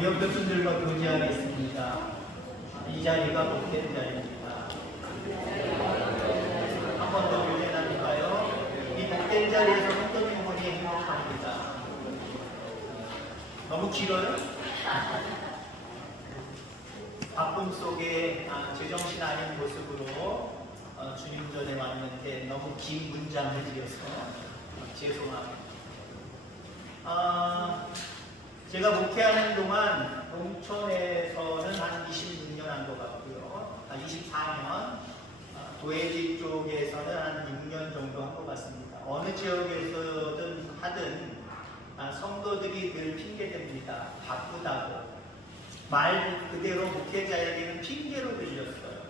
몇 교수들과 교제하겠습니다. 이 자리가 복된 자리입니다. 한 번 더 교제 나눌까요? 이 복된 자리에서 어떤 부분이 행복합니다. 너무 길어요? 바쁨 속에 제정신 아닌 모습으로 주님 전에 왔는데 너무 긴 문장을 지어서 죄송합니다. 제가 목회하는 동안 농촌에서는 한 26년 한 것 같고요. 24년, 도해지 쪽에서는 한 6년 정도 한 것 같습니다. 어느 지역에서든 하든 성도들이 늘 핑계댑니다. 바쁘다고. 말 그대로 목회자에게는 핑계로 들렸어요.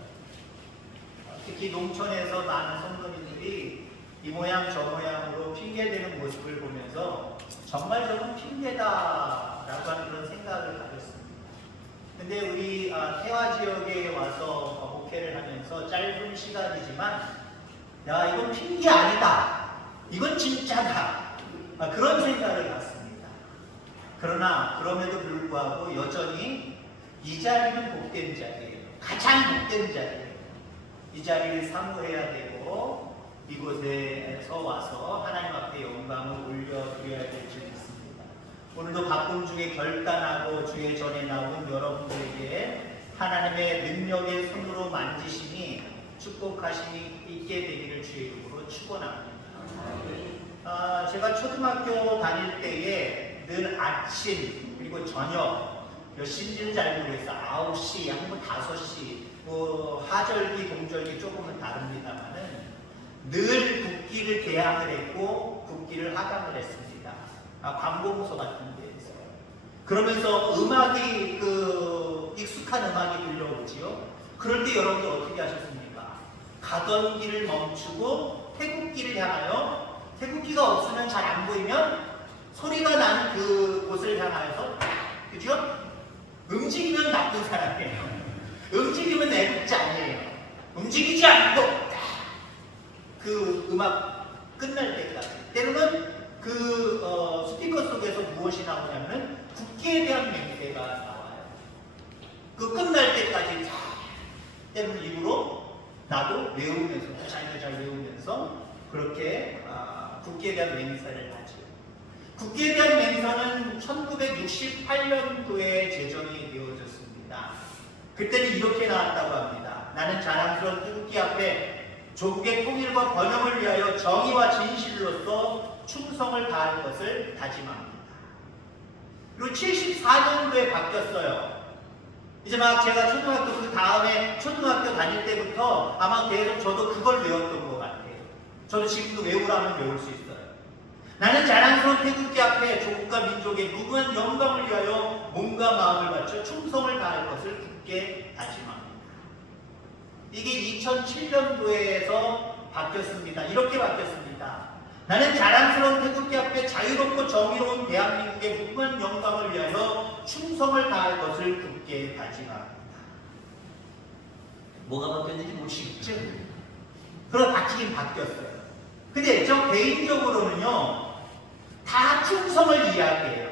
특히 농촌에서 많은 성도님들이 이 모양 저 모양으로 핑계대는 모습을 보면서 정말 저건 핑계다라고 하는 그런 생각을 가졌습니다. 근데 우리 태화 지역에 와서 목회를 하면서 짧은 시간이지만 야, 이건 핑계 아니다. 이건 진짜다. 그런 생각을 갖습니다. 그러나 그럼에도 불구하고 여전히 이 자리는 복된 자리예요. 가장 복된 자리예요. 이 자리를 사모해야 되고 이곳에서 와서 하나님 앞에 영광을 올려드려야 될 줄 믿습니다. 오늘도 바쁨 중에 결단하고 주의 전에 나온 여러분들에게 하나님의 능력의 손으로 만지심이 축복하심이 있게 되기를 주의 이름으로 축원합니다. 제가 초등학교 다닐 때에 늘 아침 그리고 저녁 몇 시인지는 잘 모르겠어요. 9시, 한번 5시 하절기, 동절기 조금은 다릅니다만은 늘 국기를 개항을 했고 국기를 하강을 했습니다. 관공서 같은 데에서. 그러면서 음악이 익숙한 음악이 들려오지요. 그럴 때 여러분들 어떻게 하셨습니까? 가던 길을 멈추고 태국기를 향하여, 태국기가 없으면 잘 안 보이면 소리가 나는 그곳을 향하여서, 그죠? 움직이면 나쁜 사람이에요. 움직이면 애국자예요. 움직이지 않고 그 음악 끝날 때까지. 때로는 스피커 속에서 무엇이 나오냐면 국기에 대한 맹세가 나와요. 그 끝날 때까지 때로는 입으로 나도 외우면서, 자기가 잘 외우면서 그렇게 국기에 대한 맹세를 하죠. 국기에 대한 맹세는 1968년도에 제정이 되어졌습니다. 그때는 이렇게 나왔다고 합니다. 나는 자랑스러운 태극기 앞에 조국의 통일과 번영을 위하여 정의와 진실로서 충성을 다할 것을 다짐합니다. 그리고 74년도에 바뀌었어요. 이제 막 제가 초등학교 그 다음에 초등학교 다닐 때부터 아마 계속 저도 그걸 외웠던 것 같아요. 저도 지금도 외우라면 외울 수 있어요. 나는 자랑스러운 태극기 앞에 조국과 민족의 무궁한 영광을 위하여 몸과 마음을 바쳐 충성을 다할 것을 굳게 다짐합니다. 이게 2007년도에서 바뀌었습니다. 이렇게 바뀌었습니다. 나는 자랑스러운 태극기 앞에 자유롭고 정의로운 대한민국의 무궁한 영광을 위하여 충성을 다할 것을 굳게 다짐합니다. 뭐가 바뀌었는지 모르시겠죠? 그럼 바뀌긴 바뀌었어요. 근데 저 개인적으로는요, 다 충성을 이야기해요.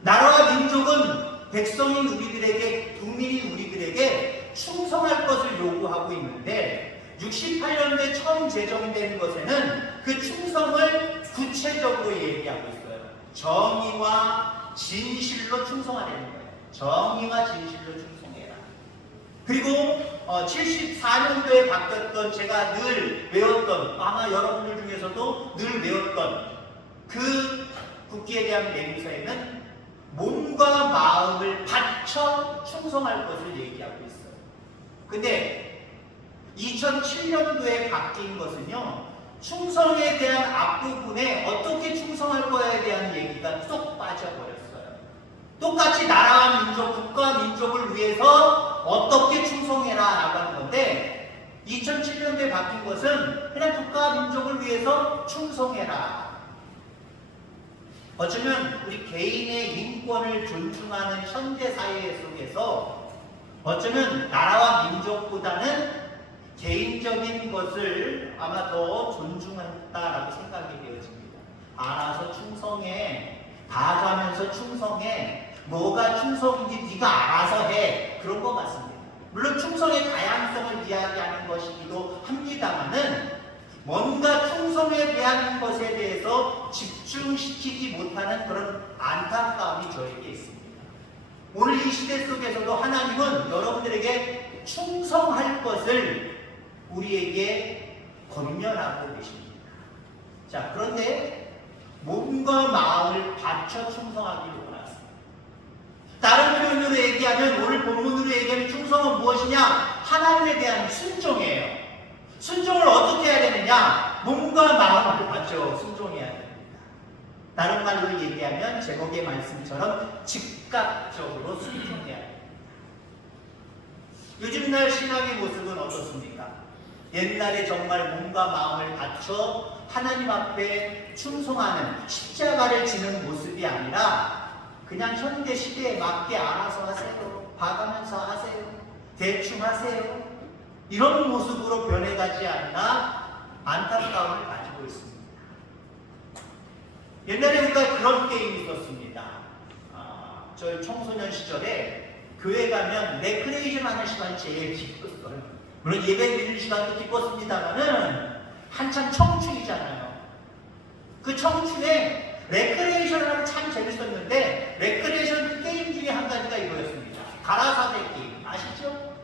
나라와 민족은 백성인 우리들에게, 국민인 우리들에게 충성할 것을 요구하고 있는데 68년도에 처음 제정된 것에는 그 충성을 구체적으로 얘기하고 있어요. 정의와 진실로 충성하라는 거예요. 정의와 진실로 충성해라. 그리고 74년도에 바뀌었던, 제가 늘 외웠던, 아마 여러분들 중에서도 늘 외웠던 그 국기에 대한 맹세에는 몸과 마음을 바쳐 충성할 것을 얘기하고 있어요. 근데 2007년도에 바뀐 것은요, 충성에 대한 앞부분에 어떻게 충성할 거에 대한 얘기가 쏙 빠져버렸어요. 똑같이 나라와 민족, 국가와 민족을 위해서 어떻게 충성해라 라고 하는 건데 2007년도에 바뀐 것은 그냥 국가와 민족을 위해서 충성해라. 어쩌면 우리 개인의 인권을 존중하는 현대 사회 속에서 어쩌면 나라와 민족보다는 개인적인 것을 아마 더 존중한다라고 생각이 되어집니다. 알아서 충성해, 다 가면서 충성해, 뭐가 충성인지 네가 알아서 해. 그런 것 같습니다. 물론 충성의 다양성을 이야기하는 것이기도 합니다만은 뭔가 충성에 대한 것에 대해서 집중시키지 못하는 그런 안타까움이 저에게 있습니다. 오늘 이 시대 속에서도 하나님은 여러분들에게 충성할 것을 우리에게 권면하고 계십니다. 자, 그런데 몸과 마음을 바쳐 충성하기를 원하십니다. 다른 표현으로 얘기하면, 오늘 본문으로 얘기하면 충성은 무엇이냐? 하나님에 대한 순종이에요. 순종을 어떻게 해야 되느냐? 몸과 마음을 바쳐 순종해야 됩니다. 다른 말로 얘기하면 제목의 말씀처럼 즉각적으로 순종해야 됩니다. 요즘날 신앙의 모습은 어떻습니까? 옛날에 정말 몸과 마음을 바쳐 하나님 앞에 충성하는, 십자가를 지는 모습이 아니라 그냥 현대 시대에 맞게 알아서 하세요, 봐가면서 하세요, 대충 하세요, 이런 모습으로 변해가지 않나 안타까움을 가지고 있습니다. 옛날에 우리가 그런 게임이 있었습니다. 저희 청소년 시절에 교회 가면 레크레이션 하는 시간이 제일 기뻤어요. 물론 예배 드리는 시간도 기뻤습니다만은 한참 청춘이잖아요. 그 청춘에 레크레이션을 하면 참 재밌었는데, 레크레이션 게임 중에 한 가지가 이거였습니다. 가라사대 게임 아시죠?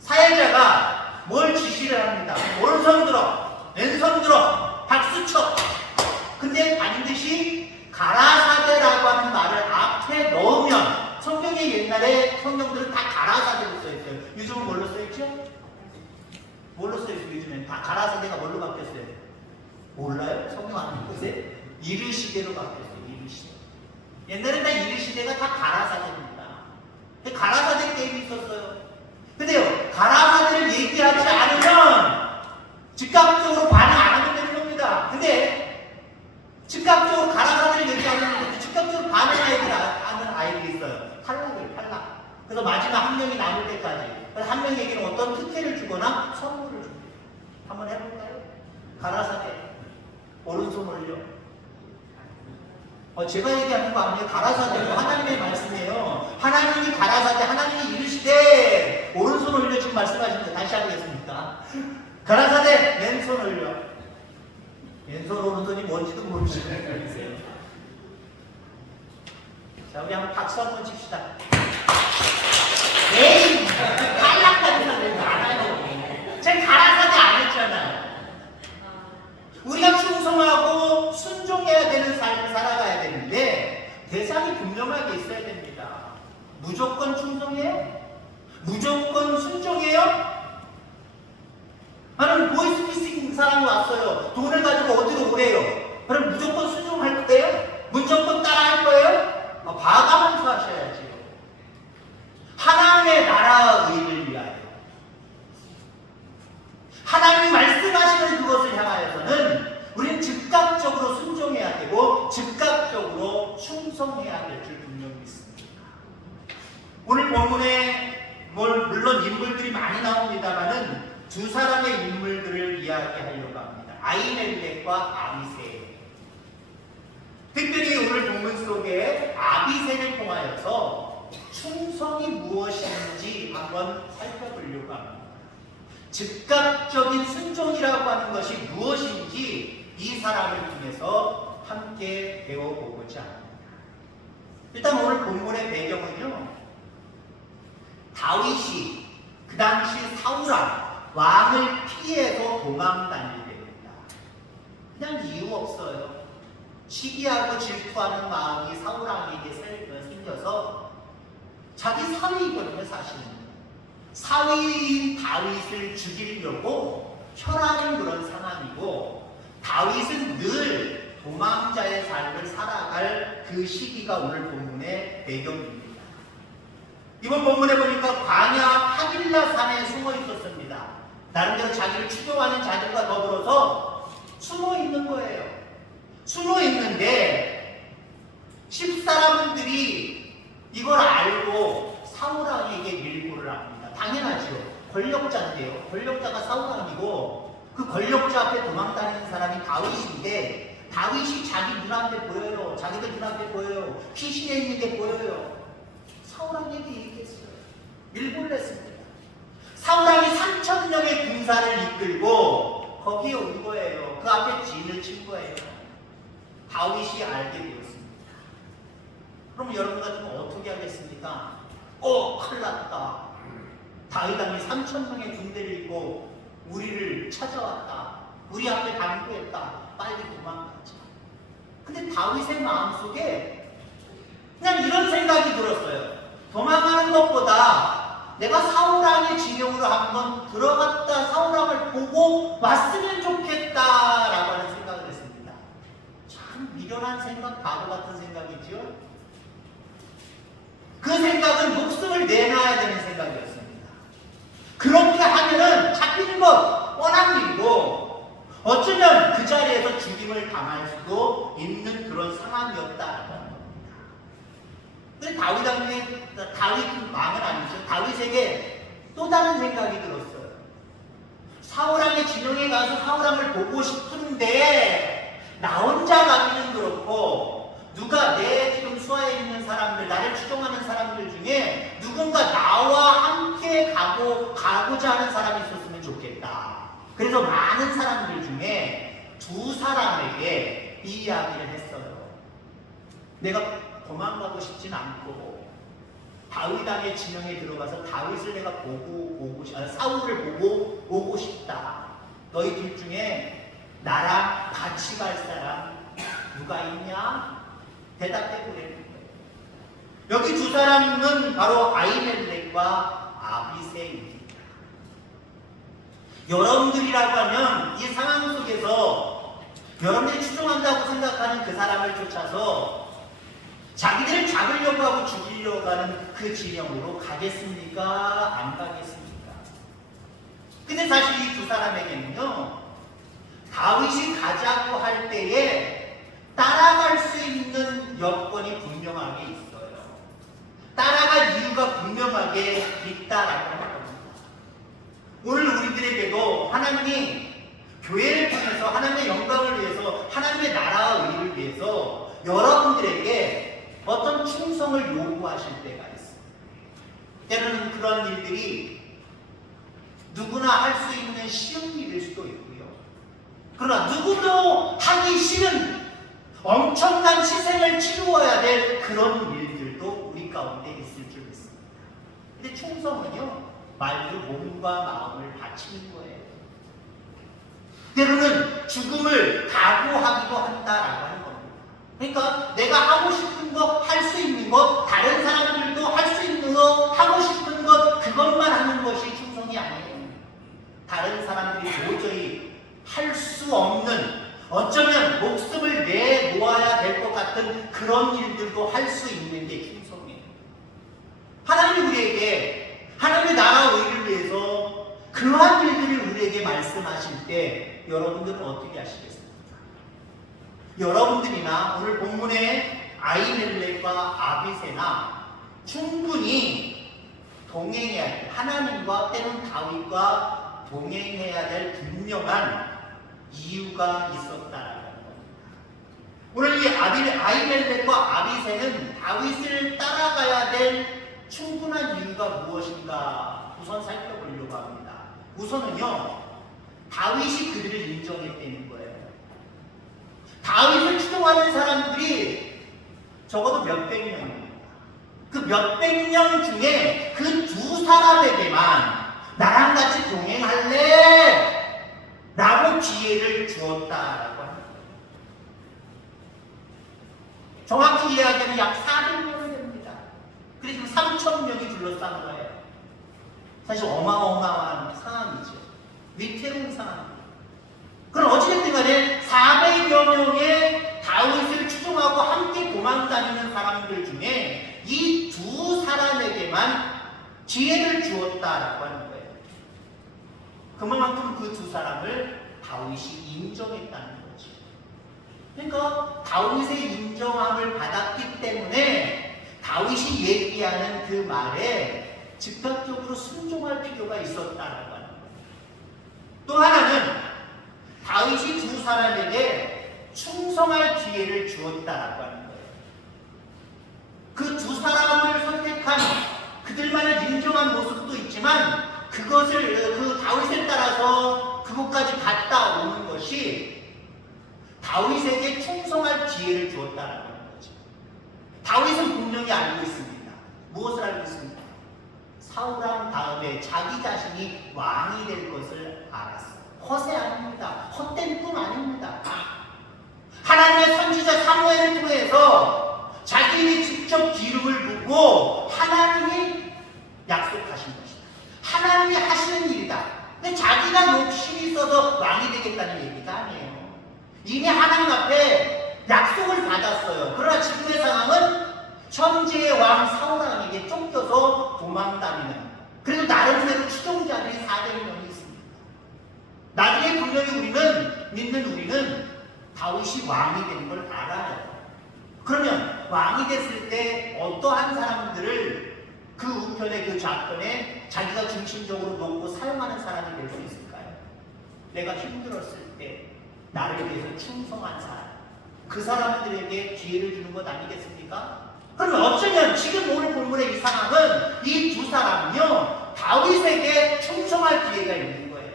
사회자가 뭘 지시를 합니다. 오른손 들어, 왼손 들어, 박수 쳐. 근데 반드시 가라사대라고 하는 말을 앞에 넣으면, 성경에 옛날에 성경들은 다 가라사대로 써있어요. 요즘은 뭘로 써있죠? 뭘로 써있어요? 요즘엔 다 가라사대가 뭘로 바뀌었어요? 몰라요? 성경 안 보세요? 이르시대로 바뀌었어요. 이르시대. 옛날엔 다 이르시대가 다 가라사대입니다. 가라사대 게임이 있었어요. 근데요, 가라사대를 얘기하지 않으면 즉각적으로 반응 안 하면 되는 겁니다. 근데 즉각적으로 가라사대를 얘기하면 즉각적으로 반응하는 아이들이 있어요. 탈락. 그래서 마지막 한 명이 남을 때까지, 그래서 한 명에게는 어떤 특혜를 주거나 선물을 줍니다. 한번 해볼까요? 가라사대. 오른손 올려. 제가 얘기하는 거 아니에요. 가라사대. 하나님의 말씀이에요. 하나님이 가라사대, 하나님이 이르시되 오른손 올려 지금 말씀하십니다. 다시 하겠습니다. 가라사대, 왼손 올려. 왼손 오른손이 뭔지도 모르시는 분이세요. 자, 우리 한번 박수 한번 칩시다. 에이, 탈락하는 사람이 많아요. 제가 가라사대 안 했잖아요. 우리가 충성하고 순종해야 되는 삶을 살아가야 되는데 대상이 분명하게 있어야 됩니다. 무조건 충성해요? 무조건 순종해요? 나는 보이스피싱 사람이 왔어요. 돈을 가지고 어디로 오래요? 그럼 무조건 순종할 거예요? 무조건 따라할 거예요? 봐가면서 하셔야지요. 하나님의 나라 의를 위하여, 하나님이 말씀하시는 그것을 향하여서는 우리는 즉각적으로 순종해야 되고 즉각적으로 충성해야 될 줄 분명히 믿습니다. 오늘 본문에 물론 인물들이 많이 나옵니다만은 두 사람의 인물들을 이야기하려고 합니다. 아히멜렉과 아비새. 특별히 오늘 본문 속에 아비새를 통하여서 충성이 무엇인지 한번 살펴보려고 합니다. 즉각적인 순종이라고 하는 것이 무엇인지 이 사람을 통해서 함께 배워보고자 합니다. 일단 오늘 본문의 배경은요, 다윗이 그 당시 왕을 피해서 도망 다닐 때입니다. 그냥 이유 없어요. 시기하고 질투하는 마음이 사울왕에게 생겨서, 자기 사위이거든요. 사실은 사위인 다윗을 죽이려고 혈하는 그런 상황이고, 다윗은 늘 도망자의 삶을 살아갈 그 시기가 오늘 본문의 배경입니다. 이번 본문에 보니까 광야 하길라 산에 숨어 있었습니다. 나름대로 자기를 추종하는 자들과 더불어서 숨어 있는 거예요. 숨어 있는데 10사람들이 이걸 알고 사울왕에게 밀고를 합니다. 당연하죠. 권력자인데요. 권력자가 사울왕이고 그 권력자 앞에 도망다니는 사람이 다윗인데, 다윗이 자기 눈앞에 보여요. 자기들 눈앞에 보여요. 피신해 있는 게 보여요. 사울왕에게 얘기했어요. 일벌 냈습니다. 사울왕이 3,000명의 군사를 이끌고 거기에 온 거예요. 그 앞에 진을 친 거예요. 다윗이 알게 되었습니다. 그럼 여러분 같으면 어떻게 하겠습니까? 큰일 났다. 다윗 왕이 3,000명의 군대를 입고 우리를 찾아왔다. 우리 앞에 당구했다. 빨리 도망가자. 근데 다윗의 마음속에 그냥 이런 생각이 들었어요. 도망가는 것보다 내가 사울왕의 진영으로 한번 들어갔다 사울왕을 보고 왔으면 좋겠다라고 하는 생각을 했습니다. 참 미련한 생각, 바보 같은 생각이죠. 그 생각은 목숨을 내놔야 되는 생각이었습니다. 그렇게 하면은 잡히는 것 뻔한 일이고 어쩌면 그 자리에서 죽임을 당할 수도 있는 그런 상황이었다라는 겁니다. 근데 다윗은 망은 아니죠. 다윗에게 또 다른 생각이 들었어요. 사울왕의 진영에 가서 사울왕을 보고 싶은데 나 혼자 가기는 그렇고 누가 내 지금 수하에 있는 사람들, 나를 추종하는 사람들 중에 누군가 나와 함께 가고자 하는 사람이 있었으면 좋겠다. 그래서 많은 사람들 중에 두 사람에게 이 이야기를 했어요. 내가 도망가고 싶진 않고 다윗 왕의 진영에 들어가서 다윗을 내가 사울을 보고 오고 싶다. 너희 둘 중에 나랑 같이 갈 사람 누가 있냐? 대답해 보라는 거예요. 여기 두 사람은 바로 아히멜렉과 아비새입니다. 여러분들이라고 하면 이 상황 속에서 여러분들이 추종한다고 생각하는 그 사람을 쫓아서 자기들을 잡으려고 하고 죽이려고 하는 그 진영으로 가겠습니까? 안 가겠습니까? 근데 사실 이 두 사람에게는요, 다윗이 가자고 할 때에 따라갈 수 있는 여건이 분명하게 있어요. 따라갈 이유가 분명하게 있다라고 하는 겁니다. 오늘 우리들에게도 하나님이 교회를 통해서 하나님의 영광을 위해서 하나님의 나라와 의를 위해서 여러분들에게 어떤 충성을 요구하실 때가 있어요. 때로는 그런 일들이 누구나 할 수 있는 쉬운 일일 수도 있고요. 그러나 누구도 하기 싫은 엄청난 희생을 치루어야 될 그런 일들도 우리 가운데 있을 줄 믿습니다. 근데 충성은요, 말 그대로 몸과 마음을 바치는 거예요. 때로는 죽음을 각오하기도 한다라고 하는 겁니다. 그러니까 내가 하고 싶은 거, 할 수 있는 것, 다른 사람들도 할 수 있는 거, 하고 싶은 것, 그것만 하는 것이 충성이 아니에요. 다른 사람들이 도저히 할 수 없는, 어쩌면 목숨을 내놓아야 될 것 같은 그런 일들도 할 수 있는 게 충성이에요. 하나님이 우리에게 하나님의 나라 의를 위해서 그러한 일들을 우리에게 말씀하실 때 여러분들은 어떻게 하시겠습니까? 여러분들이나 오늘 본문의 아히멜렉과 아비새나 충분히 동행해야 될, 하나님과 때로는 다윗과 동행해야 될 분명한 이유가 있었다라는 겁니다. 오늘 이 아히멜렉과 아비새는 다윗을 따라가야 될 충분한 이유가 무엇인가 우선 살펴보려고 합니다. 우선은요, 다윗이 그들을 인정했다는 거예요. 다윗을 추종하는 사람들이 적어도 몇백 명입니다. 그 몇백 명 중에 그 두 사람에게만 나랑 같이 동행할래? 라고 기회를 주었다라고 합니다. 정확히 이야기하면 약 400명이 됩니다. 그래서 지금 3,000명이 둘러싼 거예요. 사실 어마어마한 상황이죠. 위태로운 상황입니다. 그럼 어찌됐든 간에 400여 명의 다윗을 추종하고 함께 도망다니는 사람들 중에 이 두 사람에게만 기회를 주었다라고 하는 거예요. 그만큼 그 두 사람을 다윗이 인정했다는 거죠. 그러니까 다윗의 인정함을 받았기 때문에 다윗이 얘기하는 그 말에 즉각적으로 순종할 필요가 있었다라고 하는 거예요. 또 하나는 다윗이 두 사람에게 충성할 기회를 주었다라고 하는 거예요. 그 두 사람을 선택한 그들만을 인정한 모습도 있지만 그것을 그 다윗에 따라서 그곳까지 갔다 오는 것이 다윗에게 충성할 기회를 주었다라고 하는 거죠. 다윗은 분명히 알고 있습니다. 무엇을 알고 있습니까? 사울왕 다음에 자기 자신이 왕이 될 것을 알았어요. 허세 아닙니다. 헛된 꿈 아닙니다. 하나님의 선지자 사무엘을 통해서 자기의 직접 기름을 부고 하나님이 약속하신 것이다. 하나님이 하시는 일이다. 근데 자기가 욕심이 있어서 왕이 되겠다는 얘기가 아니에요. 이미 하나님 앞에 약속을 받았어요. 그러나 지금의 상황은 현재의 왕 사울왕에게 쫓겨서 도망다니는, 그래도 나름대로 추종자들이 400명이 있습니다. 나중에 분명히 믿는 우리는 다윗이 왕이 되는 걸 알아요. 그러면 왕이 됐을 때 어떠한 사람들을 그 우편에 그 좌편에 자기가 중심적으로 놓고 사용하는 사람이 될 수 있을까요? 내가 힘들었을 때 나를 위해서 충성한 사람, 그 사람들에게 기회를 주는 것 아니겠습니까? 그러면 어쩌면 지금 오늘 본문의 이 상황은 이 두 사람은요 다윗에게 충성할 기회가 있는 거예요.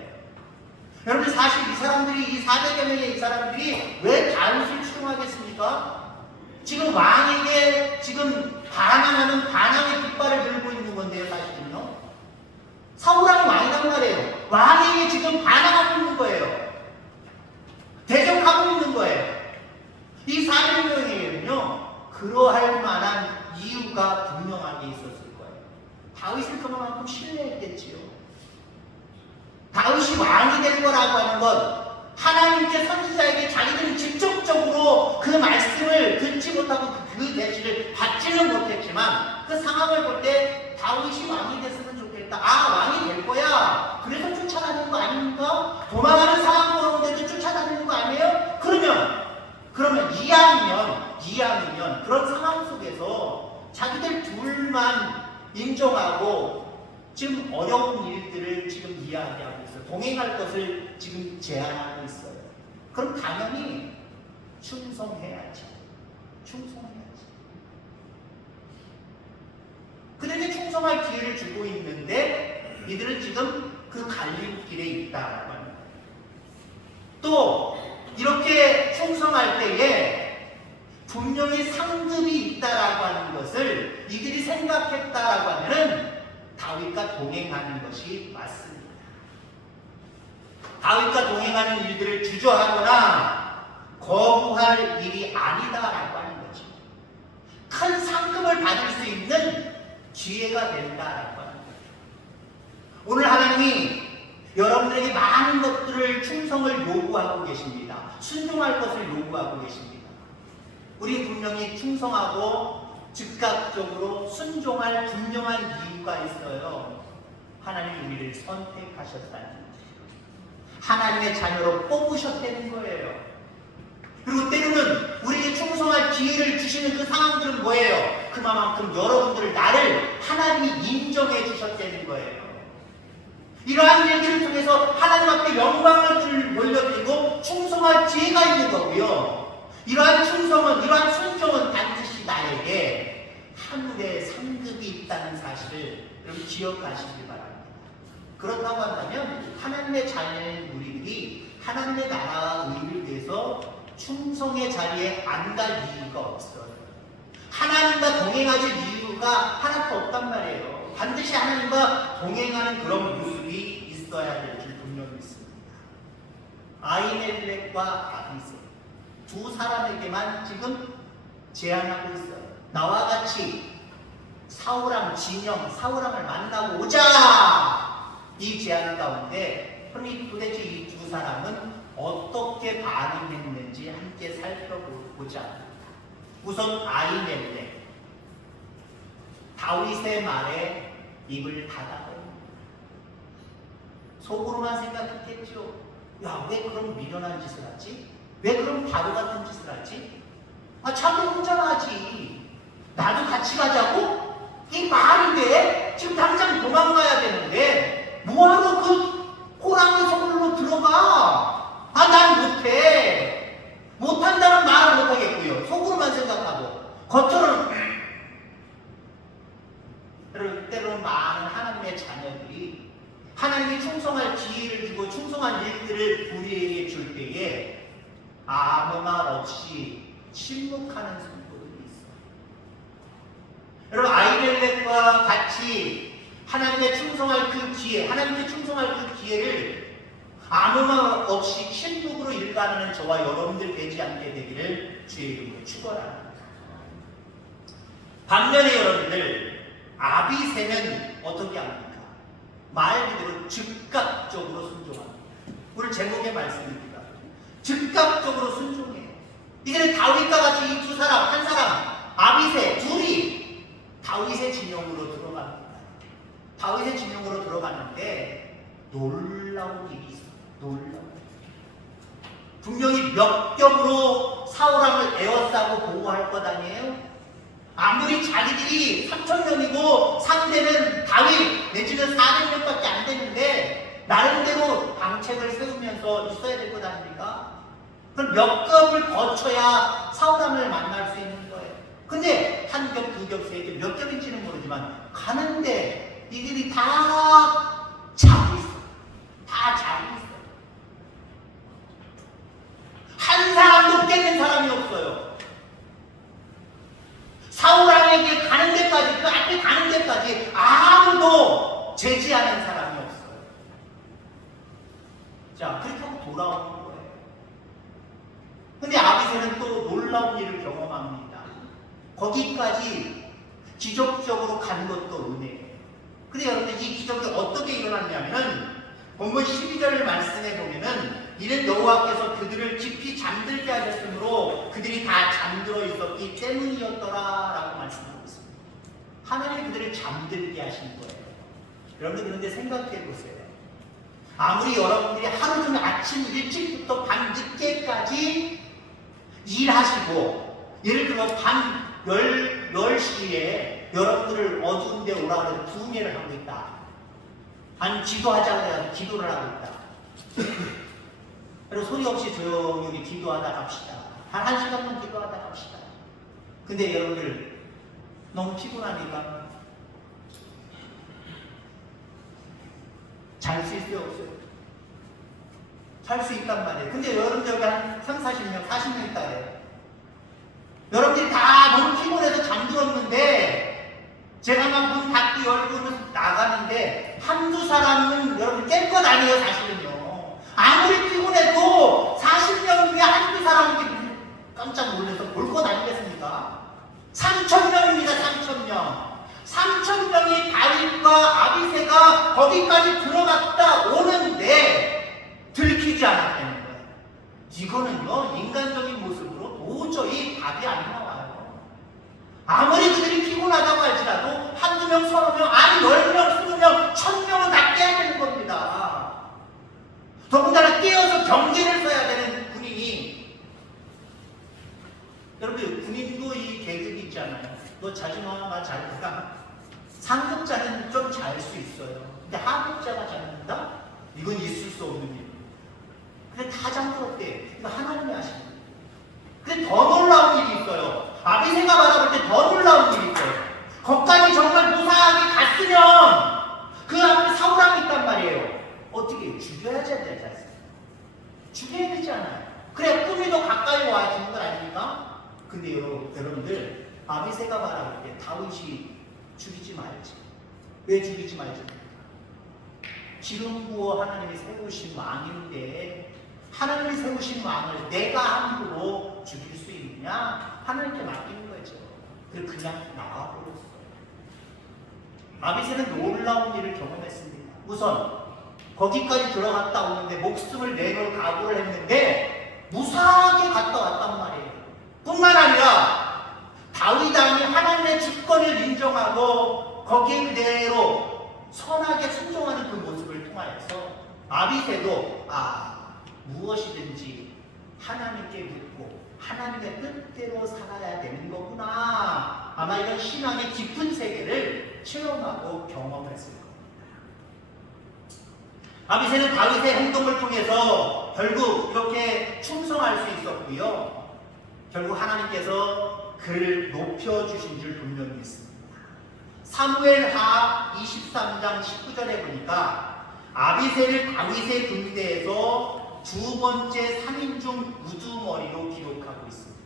여러분, 사실 이 사람들이, 이 400여 명의 이 사람들이 왜 다윗을 추종하겠습니까? 지금 왕에게 지금 반항하는 반항의 깃발을 들고 있는 건데요, 사실은요. 사울왕이 왕이란 말이에요. 왕에게 지금 반항하고 있는 거예요. 대적하고 있는 거예요. 이 400명에게는요 그러할 만한 이유가 분명하게 있었을 거예요. 다윗을 그만큼 신뢰했겠지요. 다윗이 왕이 될 거라고 하는 것, 하나님께 선지자에게 자기들이 직접적으로 그 말씀을 듣지 못하고 그 계시를 받지는 못했지만 그 상황을 볼 때 다윗이 왕이 됐으면 좋겠다. 아, 왕이 될 거야. 그래서 쫓아다니는 거 아닙니까? 도망하는 상황 보는데도 쫓아다니는 거 아니에요? 그러면 이왕이면 그런 상황 속에서 자기들 둘만 인정하고 지금 어려운 일들을 지금 이야기하고 있어요. 동행할 것을 지금 제안하고 있어요. 그럼 당연히 충성해야지. 그들에게 충성할 기회를 주고 있는데 이들은 지금 그 갈림길에 있다라고 합니다. 또 이렇게 충성할 때에 분명히 상급이 있다라고 하는 것을 이들이 생각했다라고 하면은 다윗과 동행하는 것이 맞습니다. 다윗과 동행하는 일들을 주저하거나 거부할 일이 아니다라고 하는 거죠. 큰 상급을 받을 수 있는 기회가 된다라고 하는 거죠. 오늘 하나님이 여러분들에게 많은 것들을 충성을 요구하고 계십니다. 순종할 것을 요구하고 계십니다. 우리 분명히 충성하고 즉각적으로 순종할 분명한 이유가 있어요. 하나님이 우리를 선택하셨다는 거예요. 하나님의 자녀로 뽑으셨다는 거예요. 그리고 때로는 우리에게 충성할 기회를 주시는 그 상황들은 뭐예요? 그만큼 여러분들을, 나를 하나님이 인정해 주셨다는 거예요. 이러한 일들을 통해서 하나님 앞에 영광을 돌려드리고 충성할 기회가 있는 거고요. 이러한 충성은, 이러한 순종은 반드시 나에게 하늘의 상급이 있다는 사실을 여러분 기억하시길 바랍니다. 그렇다고 한다면 하나님의 자녀인 우리들이 하나님의 나라와 의를 위해서 충성의 자리에 안 갈 이유가 없어요. 하나님과 동행하실 이유가 하나도 없단 말이에요. 반드시 하나님과 동행하는 그런 모습이 있어야 될 줄 분명히 믿습니다. 아히멜렉과 아비새 두 사람에게만 지금 제안하고 있어요. 나와 같이 사울왕 진영, 사울왕을 만나고 오자! 이 제안 가운데 그럼 도대체 이 두 사람은 어떻게 반응했는지 함께 살펴보자. 우선 아히멜렉, 다윗의 말에 입을 닫아버립니다. 속으로만 생각했겠죠. 야, 왜 그런 미련한 짓을 하지? 왜 그런 바보 같은 짓을 하지? 아, 자기 혼자 하지. 나도 같이 가자고? 이 말이 돼? 지금 당장 도망가야 되는데 뭐하러 그 호랑이 소굴로 들어가? 아, 난 못해. 못한 겉으로는 때로는 많은 하나님의 자녀들이 하나님이 충성할 기회를 주고 충성한 일들을 우리에게 줄 때에 아무 말 없이 침묵하는 성도들이 있어요. 여러분, 아히멜렉과 같이 하나님께 충성할 그 기회를 아무 말 없이 침묵으로 일관하는 저와 여러분들 되지 않게 되기를 주의 이름으로 축원합니다. 반면에 여러분들, 아비새는 어떻게 합니까? 말 그대로 즉각적으로 순종합니다. 오늘 제목의 말씀입니다. 즉각적으로 순종해요. 이제는 다윗과 같이 이 두 사람, 한 사람, 아비새 둘이 다윗의 진영으로 들어갑니다. 다윗의 진영으로 들어가는데 놀라운 일이 있어요. 놀라운. 분명히 몇 겹으로 사울왕을 에워싸고 보호할 것 아니에요? 아무리 자기들이 3,000명이고 상대는 다윗 내지는 400명밖에 안 되는데 나름대로 방책을 세우면서 있어야 될 것 아닙니까? 그럼 몇 겹을 거쳐야 사울왕을 만날 수 있는 거예요. 근데 한 겹, 두 겹, 세 겹, 몇 겹인지는 모르지만 가는데 이들이 다 자고 있어요. 다 자고 있어요. 한 사람도 깨는 사람이 없어요. 사울왕에게 가는 데까지, 그 앞에 가는 데까지 아무도 제지하는 사람이 없어요. 자, 그렇게 하고 돌아오는 거예요. 근데 아비새는 또 놀라운 일을 경험합니다. 거기까지 기적적으로 간 것도 은혜예요. 근데 여러분, 이 기적이 어떻게 일어났냐면은 본문 12절 말씀에 보면은 이는 여호와께서 그들을 깊이 잠들게 하셨으므로 그들이 다 잠들어 있었기 때문이었더라 라고 말씀하고 있습니다. 하나님이 그들을 잠들게 하신 거예요. 여러분들 그런데 생각해 보세요. 아무리 여러분들이 하루 종일 아침 일찍부터 밤 늦게까지 일하시고 예를 들어 밤 10시에 여러분들을 어두운 데 오라 그래서 부흥회를 하고 있다. 아니면 기도하자고 해서 기도를 하고 있다. 그리고 소리 없이 조용히 기도하다 갑시다. 한 1시간만 기도하다 갑시다. 근데 여러분들 너무 피곤하니까 잘 수 있어요? 없어요? 잘 수 있단 말이에요. 근데 여러분들 여기 한 3, 40명, 40명 있다 그래요. 여러분들이 다 너무 피곤해서 잠들었는데 제가 막 문 닫고 열고 나가는데 한두 사람은 여러분 깰 것 아니에요, 사실은요. 아무리 피곤해도 40명 중에 한두 사람이 깜짝 놀라서 볼 것 아니겠습니까? 3,000명입니다, 3,000명. 3,000명이 다윗과 아비새가 거기까지 들어갔다 오는데 들키지 않았다는 거예요. 이거는요, 인간적인 모습으로 도저히 답이 안 나와요. 아무리 그들이 피곤하다고 할지라도 한두 명, 서너 명, 아니 10명, 20명, 1,000명은 다 깨야 되는 겁니다. 더군다나 깨어서 경계를 서야 되는 군인이, 여러분 군인도 이 계급이 있잖아요. 너 자지 마, 나 잘 가. 상급자는 좀 잘 수 있어요. 근데 하급자가 잡는다? 이건 있을 수 없는 일. 근데 다 잠들었대. 이거 하나님이 하시는 거예요. 근데 더 놀라운 일이 있어요. 아비새가 바라볼 때 더 놀라운 일이 있어요. 거기까지 정말 무사하게 갔으면 그 앞에 사울왕이 있단 말이에요. 어떻게 죽여야지 되지 않습니까? 죽여야 되잖아요. 그래 꿈이 더 가까이 와지는 거 아닙니까? 근데 여러분들 아비새가 바라볼 때 다윗이 죽이지 말지. 왜 죽이지 말지? 기름 부어 하나님이 세우신 왕인데 하나님이 세우신 왕을 내가 함부로 죽일 수 있느냐? 하나님께 맡기는 거죠. 그래서 그냥 나와버렸어요. 아비새는 놀라운 일을 경험했습니다. 우선 거기까지 들어갔다 오는데 목숨을 내놓을 각오를 했는데 무사하게 갔다 왔단 말이에요. 뿐만 아니라 다윗 왕이 하나님의 주권을 인정하고 거기에 그대로 선하게 순종하는 그 모습을 통하여서 아비새도 무엇이든지 하나님께 묻고 하나님의 뜻대로 살아야 되는 거구나. 아마 이런 신앙의 깊은 세계를 체험하고 경험했을 겁니다. 아비새는 다윗의 행동을 통해서 결국 이렇게 충성할 수 있었고요. 결국 하나님께서 그를 높여주신 줄 분명히 있습니다. 사무엘하 23장 19절에 보니까 아비새를 다윗의 군대에서 두 번째 3인중 우두머리로 기록하고 있습니다.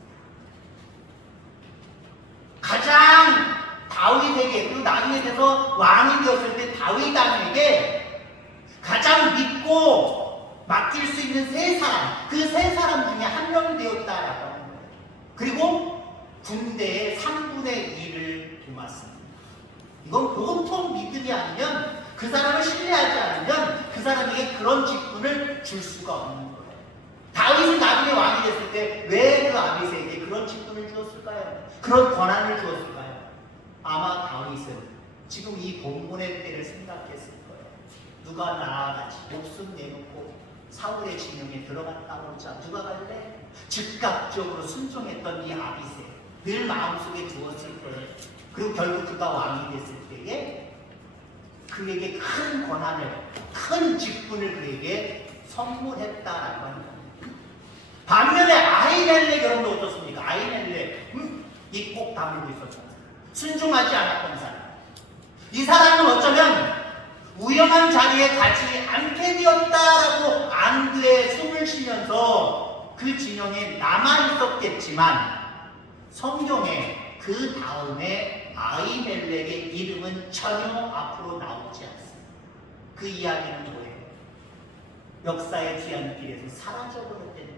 가장 다윗에게, 그 나중에 돼서 왕이 되었을 때 다윗 왕에게 가장 믿고 맡길 수 있는 세 사람, 그 세 사람 중에 한 명이 되었다라고 하는 거예요. 그리고 군대의 3분의 1을 도맡습니다. 이건 보통 믿음이 아니면, 그 사람을 신뢰하지 않으면 그 사람에게 그런 직분을 줄 수가 없는 거예요. 다윗이 나중에 왕이 됐을 때 왜 그 아비새에게 그런 직분을 주었을까요? 그런 권한을 주었을까요? 아마 다윗은 지금 이 본문의 때를 생각했을 거예요. 누가 나와 같이 목숨 내놓고 사울의 진영에 들어갔다 오자 누가 갈래? 즉각적으로 순종했던 이 아비새 늘 마음속에 두었을 거예요. 그리고 결국 그가 왕이 됐을 때에 그에게 큰 권한을, 큰 직분을 그에게 선물했다라고 하는 겁니다. 반면에 아히멜렉 여러분도 어떻습니까? 아히멜렉 입 꼭 다물고 있었잖아요. 순종하지 않았던 사람. 이 사람은 어쩌면 위험한 자리에 가지 않게 되었다라고 안도에 숨을 쉬면서 그 진영에 남아있었겠지만 성경에 그 다음에 아히멜렉의 이름은 전혀 앞으로 나오지 않습니다. 그 이야기는 뭐예요? 역사의 뒤안길에서 사라져버렸다는 거예요.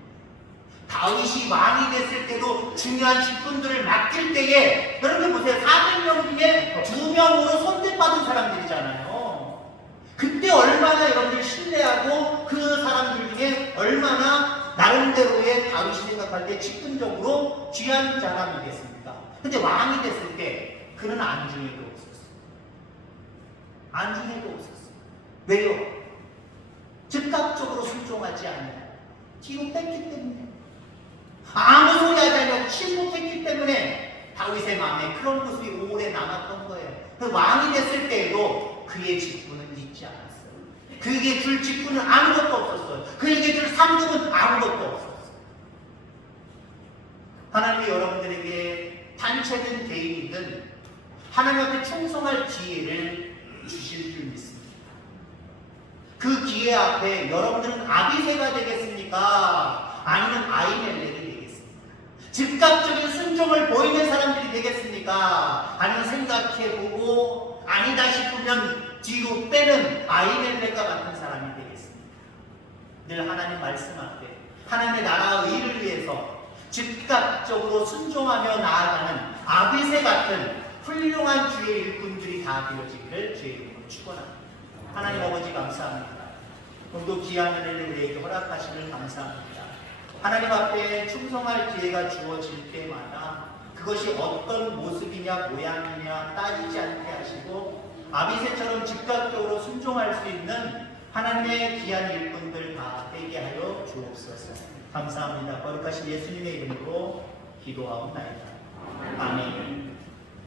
다윗이 왕이 됐을 때도 중요한 직분들을 맡길 때에 여러분 보세요. 400명 중에 2명으로 선택받은 사람들이잖아요. 그때 얼마나 여러분들 신뢰하고 그 사람들 중에 얼마나 나름대로의 다윗이 생각할 때 직분적으로 귀한 사람이겠습니까? 근데 왕이 됐을 때 그는 안중에도 없었어요. 안중에도 없었어요. 왜요? 즉각적으로 순종하지 않아요. 뒤로 뺐기 때문에. 아무 소리 하지 않냐고 침묵했기 때문에 다윗의 마음에 그런 모습이 오래 남았던 거예요. 왕이 됐을 때에도 그의 직분은 잊지 않았어요. 그에게 줄 직분은 아무것도 없었어요. 그에게 줄 상급은 아무것도 없었어요. 하나님이 여러분들에게 단체든 개인이든 하나님 앞에 충성할 기회를 주실 줄 믿습니다. 그 기회 앞에 여러분들은 아비새가 되겠습니까? 아니면 아히멜렉이 되겠습니까? 즉각적인 순종을 보이는 사람들이 되겠습니까? 아니면 생각해보고 아니다 싶으면 뒤로 빼는 아히멜렉과 같은 사람이 되겠습니까? 늘 하나님 말씀 앞에 하나님의 나라의 의를 위해서 즉각적으로 순종하며 나아가는 아비새 같은 훌륭한 주의 일꾼들이 다 되어지기를 주의 이름으로 축원합니다. 하나님 아버지 감사합니다. 오늘도 귀한 은혜를 우리에게 허락하시길 감사합니다. 하나님 앞에 충성할 기회가 주어질 때마다 그것이 어떤 모습이냐 모양이냐 따지지 않게 하시고 아비새처럼 즉각적으로 순종할 수 있는 하나님의 귀한 일꾼들 다 되게 하여 주옵소서. 감사합니다. 거룩하신 예수님의 이름으로 기도하옵나이다. 아멘.